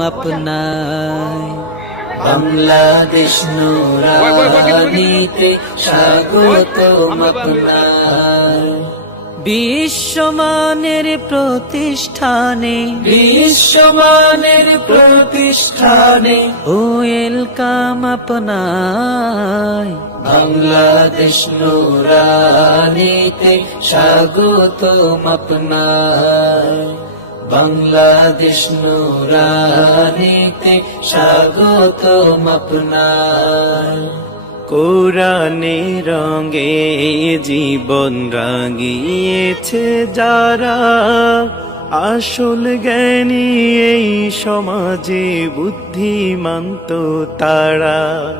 আপনায়। বাংলাদেশ নুরানিতে স্বাগতম আপনায়। বিশ্বমানের প্রতিষ্ঠানে, বিশ্বমানের প্রতিষ্ঠানে ওয়েলকাম আপনায়। বাংলাদেশ নুরানিতে স্বাগতম আপনায়। বাংলাদেশ নুরানিতে স্বাগতম আপনায়। কোরআনে রঙে জীবন রাঙিয়েছে যারা, আসল জ্ঞানী এই সমাজে বুদ্ধিমান্ত তারা।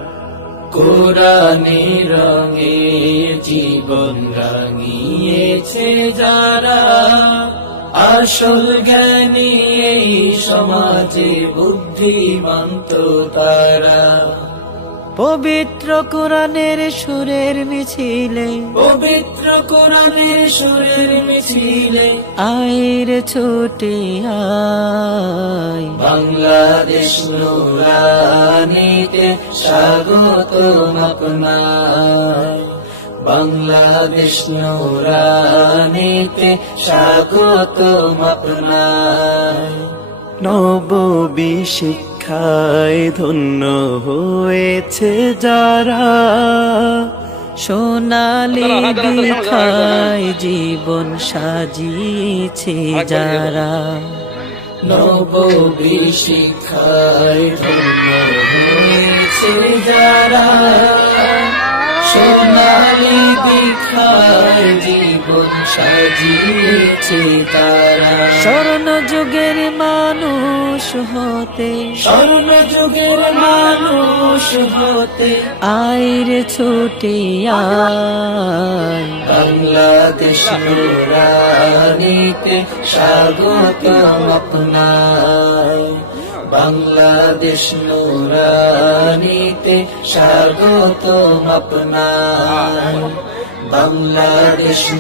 কোরআনে রঙে জীবন রাঙিয়েছে যারা, আসল জ্ঞানী এই সমাজে বুদ্ধিমান্ত তারা। পবিত্র কোরআনের সুরের মিছিলে, পবিত্র কোরআনের সুরের মিছিলে আয়ের ছুটে আয়। বাংলাদেশ নুরানিতে স্বাগতম আপনায়। বাংলাদেশ নুরানিতে স্বাগতম আপনায়। নববী শিক্ষায় ধন্য হয়েছে যারা, সোনালি দীক্ষায় জীবন সাজিয়েছে যারা। নববী শিক্ষায় ধন্য হয়েছে যারা, সোনালি দীক্ষায় জীবন সাজিয়েছে তারা। স্বর্ণ যুগের মানুষ হতে, স্বর্ণ যুগের মানুষ হতে আইরে ছুটে আয়। বাংলাদেশ নুরানিতে স্বাগতম আপনায়। বাংলাদেশ নুরানিতে স্বাগতম আপনায়। বাংলাদেশ